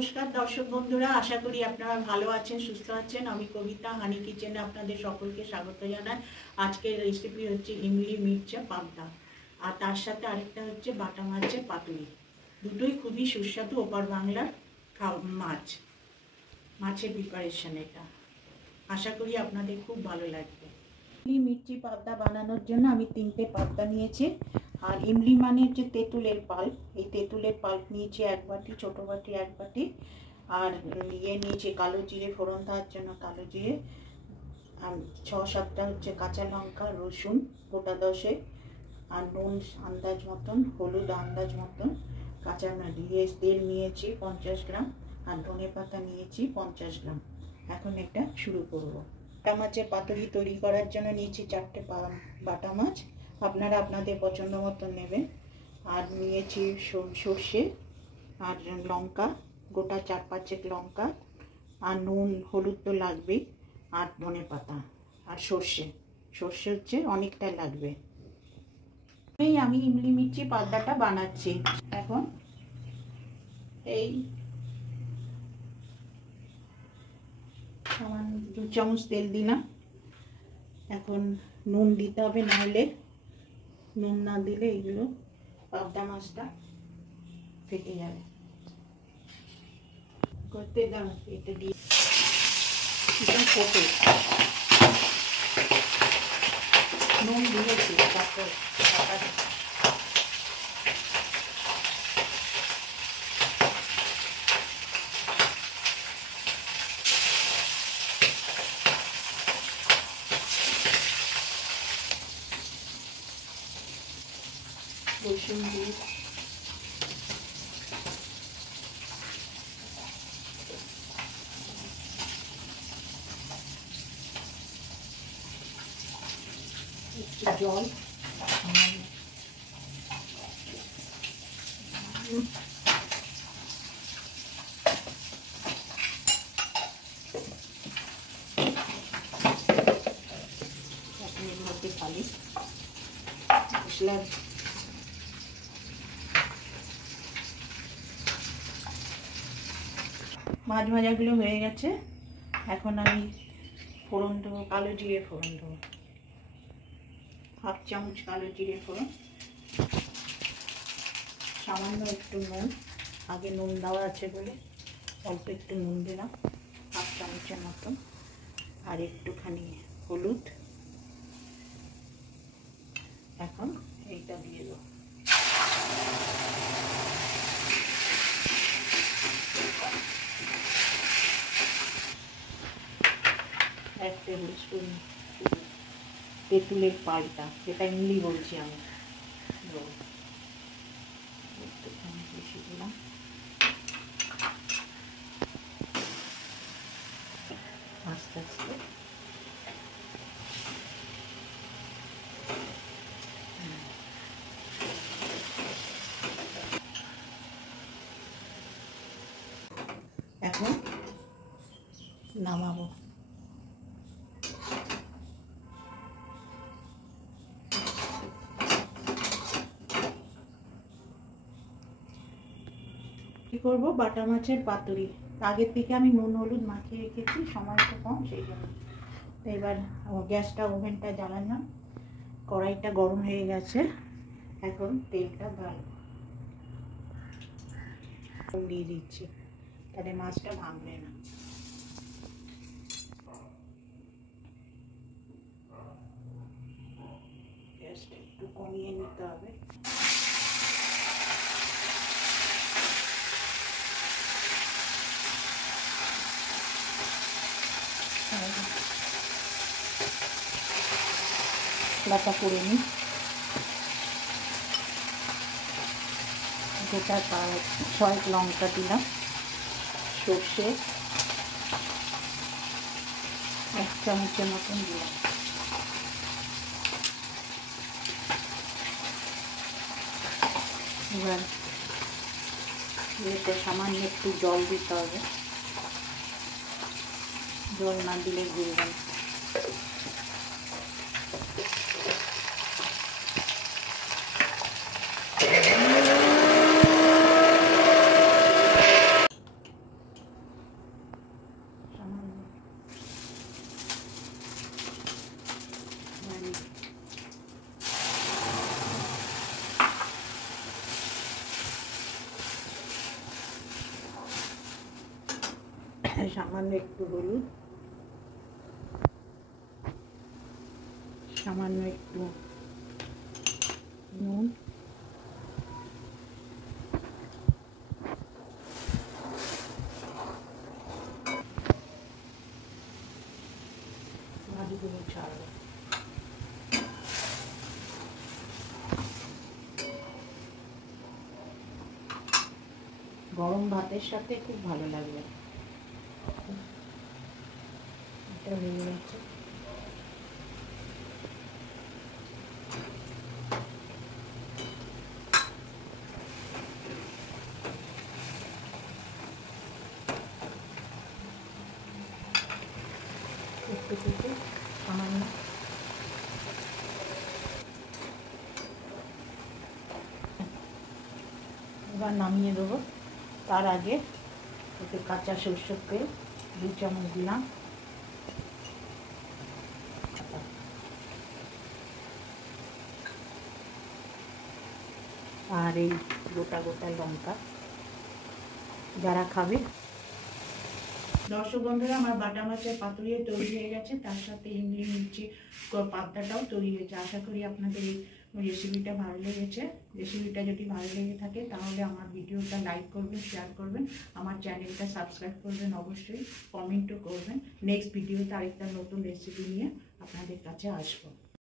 নমস্কার দর্শক বন্ধুরা, আশা করি আপনারা ভালো আছেন, সুস্থ আছেন। আমি কবিতা হানি কিচেনে আপনাদের সকলকে স্বাগত জানাই। আজকের রেসিপি হচ্ছে ইমলি মির্চা পাবদা, আর তার সাথে আরেকটা হচ্ছে বাটা মাছের পাতুরি। দুটোই খুবই সুস্বাদু ওপার বাংলার মাছের প্রিপারেশন। এটা আশা করি আপনাদের খুব ভালো লাগবে। ইমলি মির্চি পাবদা বানানোর জন্য আমি 3টে পাবদা নিয়েছি। আর ইমলি মানে হচ্ছে তেঁতুলের পাল্প, এই তেঁতুলের পাল্প নিয়েছি 1 বাটি, ছোটো বাটি 1 বাটি। আর নিয়েছি কালো জিরে, ফোড়ন দেওয়ার জন্য কালো জিরে, 6-7টা হচ্ছে কাঁচা লঙ্কা, রসুন গোটা 10, আর নুন আন্দাজ মতন, হলুদ আন্দাজ মতন, কাঁচা তেল নিয়েছি 50 গ্রাম, আর ধনে পাতা নিয়েছি 50 গ্রাম। এখন এটা শুরু করব। বাটা মাছের পাতুরি তৈরি করার জন্য নিয়েছি 4টে বাটা মাছ, আপনারা আপনাদের পছন্দ মতন নেবেন। আর নিয়েছি সর্ষে আর লঙ্কা, গোটা 4-5 লঙ্কা, আর নুন হলুদ তো লাগবেই, আর ধনে পাতা আর সর্ষে হচ্ছে অনেকটা লাগবে। আমি ইমলি মির্চি পাবদাটা বানাচ্ছি। এখন এই 2 চামচ তেল দিলাম। এখন নুন দিতে হবে, নাহলে নুন না দিলে এগুলো পাবদা মাছটা ফেটে যাবে। করতে দাও, এটা দিয়ে ফোটে, নুন দিয়েছি, তারপর রসুন দিয়ে একটু জল, এর মধ্যে খালি মশলা মাছ ভাজাগুলো হয়ে গেছে। এখন আমি ফোড়ন দেবো, কালো জিরে ফোড়ন দেবো, 1/2 চামচ কালো জিরে ফোড়ন, সামান্য একটু নুন, আগে নুন দেওয়া আছে বলে অল্প একটু নুন দিলাম, 1/2 চামচের মতন, আর একটুখানি হলুদ। এখন এইটা দিয়ে দেবো, এক টেবিল স্পুন তেঁতুলের পাল্পটা, যেটা ইমলি বলছি আমি, একটুখানি বেশি দিলাম। আস্তে আস্তে এখন নামাবো। কি করব, বাটা মাছের পাতুরি। আগের থেকে আমি নুন হলুদ মাখিয়ে রেখেছি, সময় তো কম, সেই জন্য। তো এবার গ্যাসটা, ওভেনটা জ্বালালাম, কড়াইটা গরম হয়ে গেছে। এখন তেলটা ঢালবো, দিয়ে দিচ্ছি, তাহলে মাছটা ভাঙবে না। গ্যাসটা একটু কমিয়ে নিতে হবে। লাটা করে নিই, গোটা 6 লঙ্কা দিলাম, সর্ষে 1 চামচের মতন দিলাম, এবার এতে সামান্য একটু জল দিতে হবে, জল না দিলে গুলবে না। সামান্য একটু হলুদ, সামান্য একটু নুন, ভাজিগুলো ছাড়বো। গরম ভাতের সাথে খুব ভালো লাগবে। এটা হয়ে গেছে। একটু থেকে সামান্য এবার নামিয়ে দেবো। তার আগে একটু কাঁচা সরষের তেল 2 চামচ দিলাম, আর এই গোটা গোটা লঙ্কা। যারা খাবে, দর্শক বন্ধুরা, আমার বাটা মাছের পাতুরিয়া তৈরি হয়ে গেছে, তার সাথে ইমলি মির্চি পাতাটাও তৈরি হয়েছে। আশা করি আপনাদের এই রেসিপিটা ভালো লেগেছে। রেসিপিটা যদি ভালো লেগে থাকে তাহলে আমার ভিডিওটা লাইক করবেন, শেয়ার করবেন, আমার চ্যানেলটা সাবস্ক্রাইব করবেন, অবশ্যই কমেন্টও করবেন। নেক্সট ভিডিওতে আরেকটা নতুন রেসিপি নিয়ে আপনাদের কাছে আসবো।